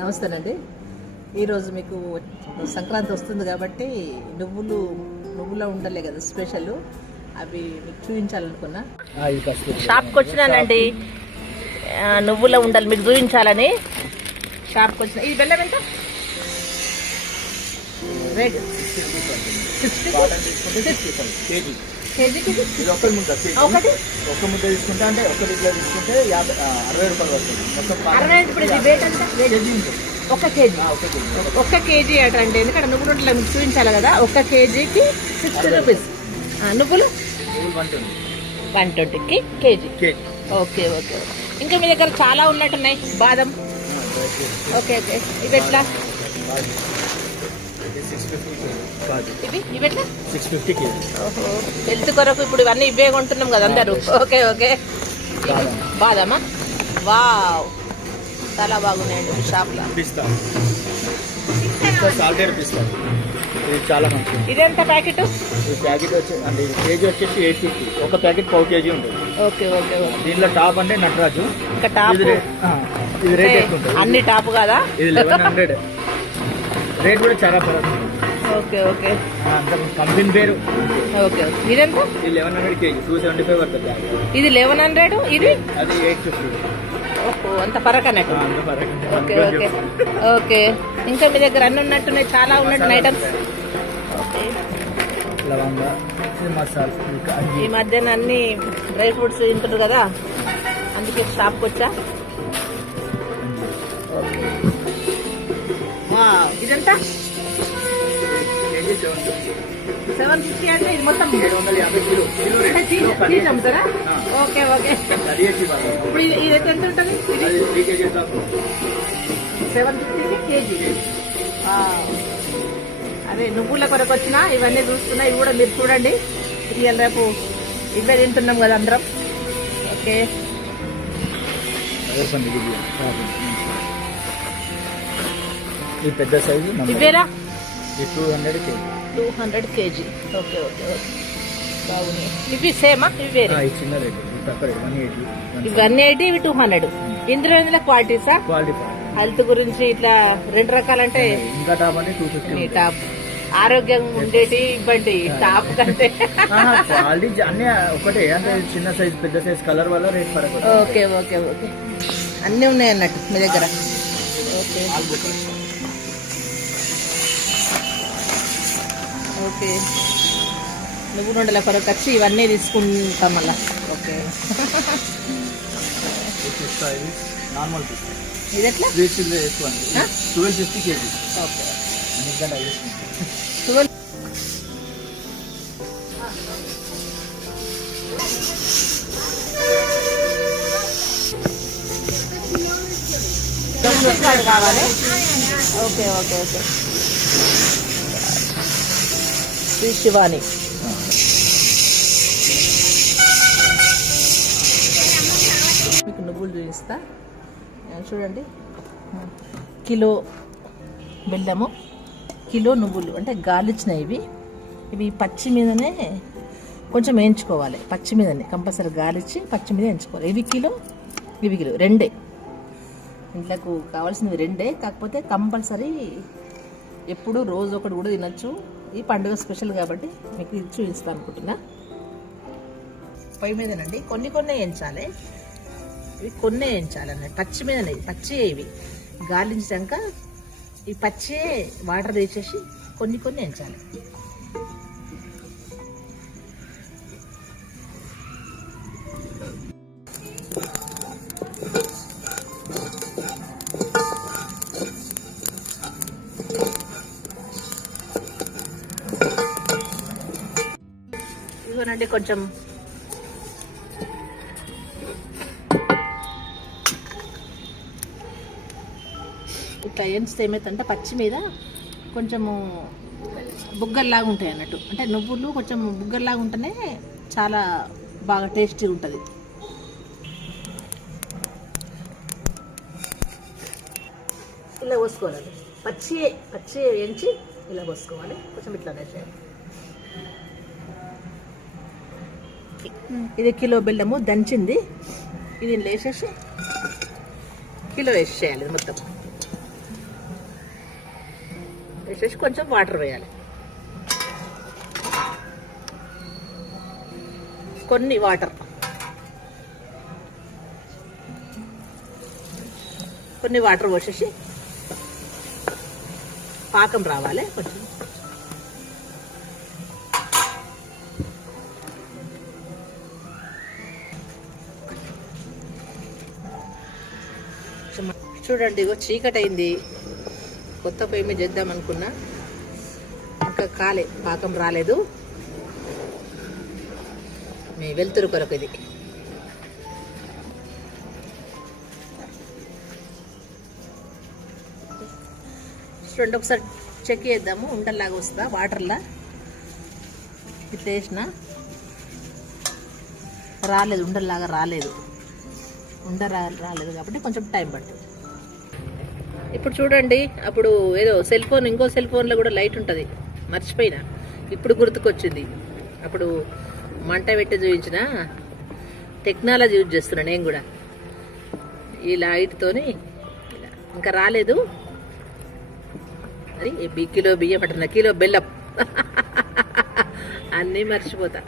నమస్తేనండి. ఈరోజు మీకు సంక్రాంతి వస్తుంది కాబట్టి నువ్వుల ఉండలే కదా స్పెషల్, అవి మీకు చూపించాలనుకున్నా. షాప్కి వచ్చినానండి, నువ్వుల ఉండలు మీకు చూపించాలని షాప్కి వచ్చిన. ఇది బెల్లం ఎంత రేట్? కేజీకి ఒకటి ఒక ముద్ద తీసుకుంటే అంటే ఒకటి ఇట్లా తీసుకుంటే 60 రూపాయలు వస్తుంది. 60. ఇప్పుడు ఇది రేట్ ఎంత? ఒక కేజీ అటండి, ఎందుకంటే నువ్వులు ఉంటే మీకు చూపించాలి కదా. ఒక కేజీకి 60 రూపీస్. నువ్వులు 120కి కేజీ. Okay okay. ఇంకా మీ దగ్గర చాలా ఉన్నట్టున్నాయి. బాదం ఓకే ఓకే. ఇవి ఎట్లా? ఇవి ఎట్లా? 650 కేజీ. ఓహో, హెల్త్ కొరకు ఇప్పుడు ఇవన్నీ ఇవే కొంటున్నాం కదా అందరూ. Okay okay. బాదమా? వావ్, చాలా బాగున్నాయండి షాప్లో. ఇది చాలా మంచిది. ఇదెంత ప్యాకెట్? ఈ ప్యాకెట్ అంటే కేజీ వచ్చేసి 850. ఒక ప్యాకెట్ 1/4 కేజీ ఉంటుంది. Okay okay. దీనిలో టాప్ అంటే నటరాజు. ఇంకా టాప్ ఇది రేట్ ఎక్కువ ఉంటుంది. అన్ని టాప్ కదా. ఇది 1100. రేట్ కూడా చాలా పడుతుంది. Okay okay. కంపెనీ పేరు. Okay okay. ఇదెంత? ఇది 1100 కేజీ, 275 పడుతుంది. ఇది 1100, ఇది అది 850. ఓహో, అంత ఫరక్ అన్నట్టు. Okay okay okay. ఇంకా మీ దగ్గర అన్ని ఉన్నట్టున్నాయి, చాలా ఉన్నట్టున్నాయి ఐటమ్స్. ఓకే. లవంగా, మసాలా. ఈ మధ్యన అన్ని డ్రై ఫ్రూట్స్ తింటున్నారు కదా, అందుకే షాప్కి వచ్చా. ఓకే. ఇదంతా 750 అంటే ఇది మొత్తం 750 తీసి అమ్ముతారా? Okay okay. ఇప్పుడు ఇది ఎంత ఉంటుంది? ఇది 750 కేజీ. అదే నువ్వుల కొరకు వచ్చిన ఇవన్నీ చూస్తున్నా. ఇవి కూడా మీరు చూడండి. ఇవాళ రేపు ఇవే తింటున్నాం కదా అందరం. ఓకే. ఈ పెద్ద సైజు ఇవేలా? 200 KG. 200 KG. Okay okay okay. బాగున్నాయి. ఇవి సేమా? ఇవి వేరే? చిన్న రేటు. ఇవి 180, ఇవి 200. ఇందులో క్వాలిటీసా? క్వాలిటీ హెల్త్ గురించి ఇట్లా 2 రకాలంటే ఇంకా టాప్ అంటే 250. టాప్ ఆరోగ్యంగా ఉండేటి ఇవ్వండి. టాప్ కంటే క్వాలిటీ అన్ని ఒకటే, అంటే చిన్న సైజ్ పెద్ద సైజ్ కలర్ వల్ల రేట్ పడదు. Okay okay okay. అన్నీ ఉన్నాయి అన్నట్టు మీ దగ్గర. Okay okay. నువ్వు నుండి కొరకు వచ్చి ఇవన్నీ తీసుకుంటాం మళ్ళా. ఓకే. ఇది ఎట్లా? 1250 కేజీ. ఓకే. 12 కావాలి. Okay okay okay. Shri Shivani. మీకు నువ్వులు చూపిస్తా చూడండి. కిలో బెల్లము, కిలో నువ్వులు అంటే గాలిచ్చినాయి. ఇవి పచ్చి మీదనే కొంచెం వేయించుకోవాలి. పచ్చి మీదనే కంపల్సరీ గాలిచ్చి పచ్చి మీద వేయించుకోవాలి. ఇవి కిలో రెండే. ఇంట్లోకి కావాల్సినవి రెండే. కాకపోతే కంపల్సరీ ఎప్పుడు రోజు ఒకటి కూడా తినచ్చు. ఈ పండుగ స్పెషల్ కాబట్టి మీకు ఇది చూపిస్తాను అనుకుంటున్నా. పొయ్యి మీదనండి కొన్ని వేయించాలి. ఇవి కొన్ని వేయించాలి అన్నట్టు పచ్చి మీదనే. పచ్చి ఇవి గాలించాక ఈ పచ్చి వాటర్ తీసేసి కొన్ని వేయించాలి. ఇదిగోనండి కొంచెం ఇట్లా వేయించితే ఏమవుతుందంటే పచ్చి మీద కొంచెము బుగ్గల్లాగా ఉంటాయి అన్నట్టు. అంటే నువ్వులు కొంచెం బుగ్గల్లాగా ఉంటేనే చాలా బాగా టేస్టీ ఉంటుంది. ఇలా పోసుకోవాలి. పచ్చి వేయించి ఇలా పోసుకోవాలి. కొంచెం ఇట్లానే చేయాలి. ఇది కిలో బెల్లము దంచింది. ఇది వేసేసి కిలో వేసేయాలి మొత్తం. వేసేసి కొంచెం వాటర్ వేయాలి, కొన్ని వాటర్ పోసేసి పాకం రావాలి కొంచెం. చూడండి, ఇగో చీకటి అయింది, కొత్త పొయ్యి మీద చేద్దాం అనుకున్నా, ఇంకా పాకం రాలేదు. మీ వెలుతురు కొరకు ఇది. చూడండి, ఒకసారి చెక్ చేద్దాము, ఉండల్లాగా వస్తుందా వాటర్లా. ఇట్లా వేసిన రాలేదు, ఉండల్లాగా రాలేదు, రాలేదు కాబట్టి కొంచెం టైం పడుతుంది. ఇప్పుడు చూడండి, అప్పుడు ఏదో ఇంకో సెల్ ఫోన్లో కూడా లైట్ ఉంటుంది, మర్చిపోయినా, ఇప్పుడు గుర్తుకొచ్చింది. అప్పుడు మంట పెట్టి చూపించిన టెక్నాలజీ యూజ్ చేస్తున్నాను నేను కూడా. ఈ లైట్తోని ఇంకా రాలేదు. అది కిలో బియ్యం పట్టిన కిలో బెల్లం అన్నీ మర్చిపోతా.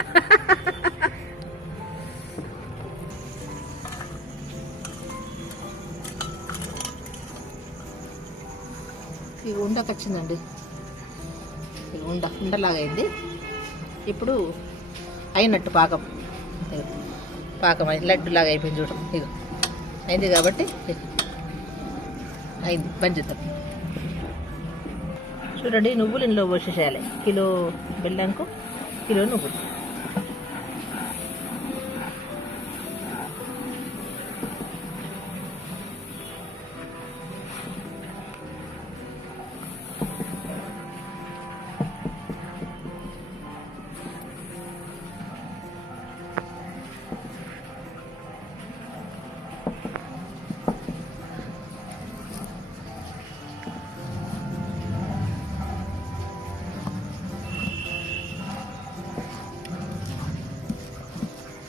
ఈ ఉండకు వచ్చిందండి, ఉండలాగా అయింది. ఇప్పుడు అయినట్టు పాకం అయింది, లడ్డులాగా అయిపోయింది. చూడండి, ఇక అయింది కాబట్టి అయింది, పంచుతాం. చూడండి, నువ్వులు ఇందులో పోసేసేయాలి. కిలో బెల్లంకు కిలో నువ్వులు.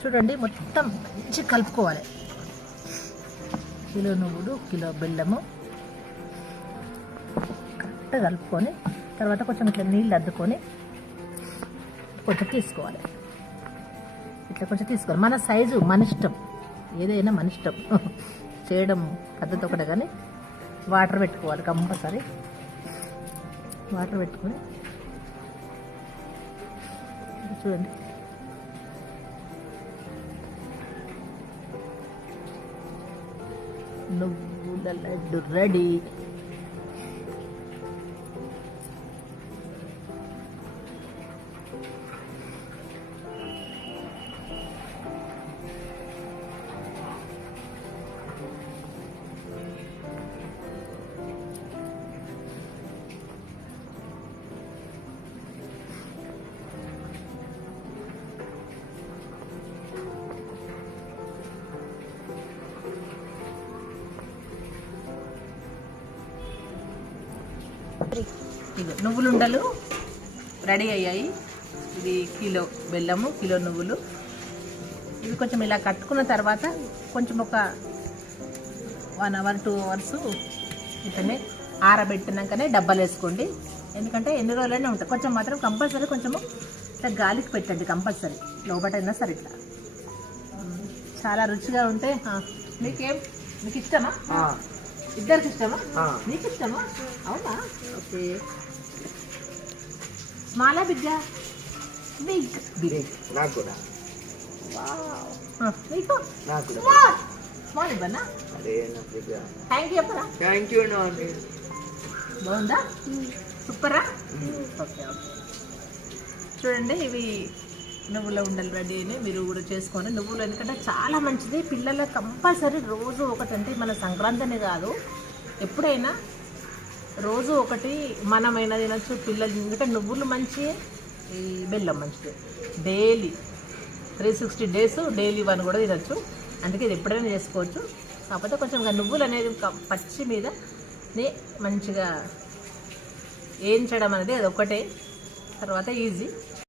చూడండి, మొత్తం మంచి కలుపుకోవాలి. కిలో నువ్వులు కిలో బెల్లము కరెక్ట్గా కలుపుకొని తర్వాత కొంచెం ఇట్లా నీళ్ళు అద్దుకొని కొంచెం తీసుకోవాలి. ఇట్లా కొంచెం తీసుకోవాలి. మన సైజు మన ఇష్టం, ఏదైనా మన ఇష్టం, చేయడం పద్ధతి ఒకటే. కానీ వాటర్ పెట్టుకోవాలి కంపల్సరీ. వాటర్ పెట్టుకొని చూడండి, నువ్వుల లడ్డు రెడీ. నువ్వులుండలు రెడీ అయ్యాయి. ఇది కిలో బెల్లము కిలో నువ్వులు. ఇవి కొంచెం ఇలా కట్టుకున్న తర్వాత కొంచెం ఒక 1 hour 2 hours ఇట్లనే ఆరబెట్టినాకనే డబ్బాలు వేసుకోండి. ఎందుకంటే ఎన్ని రోజులైనా ఉంటాయి. కొంచెం మాత్రం కంపల్సరీ కొంచెము ఇట్లా గాలికి పెట్టండి కంపల్సరీ, లోపటైనా సరే. ఇట్లా చాలా రుచిగా ఉంటే. మీకు ఇష్టమా? ఇద్దరికి ఇష్టమా? నీకు ఇష్టమా? అవునా? ఓకే. స్మాలా బిగ్గా? బిగ్ నాకు కూడా. నీకు స్మాల్ ఇవ్వనా? థ్యాంక్ యూ చెప్పరా? Thank you. బాగుందా? సూపరా? Okay okay. చూడండి, ఇవి నువ్వుల ఉండలు రెడీ అయినాయి. మీరు కూడా చేసుకోండి. నువ్వులు ఎందుకంటే చాలా మంచిది. పిల్లలకు కంపల్సరీ రోజు ఒకటి, అంటే మన సంక్రాంతిని కాదు, ఎప్పుడైనా రోజు ఒకటి మనమైనా తినచ్చు, పిల్లలు. ఎందుకంటే నువ్వులు మంచి, ఈ బెల్లం మంచిది. డైలీ 360 days డైలీ 1 కూడా తినచ్చు. అందుకే ఇది ఎప్పుడైనా చేసుకోవచ్చు. కాకపోతే కొంచెం నువ్వులు అనేది పచ్చి మీద మంచిగా వేయించడం అనేది అది ఒకటే, తర్వాత ఈజీ.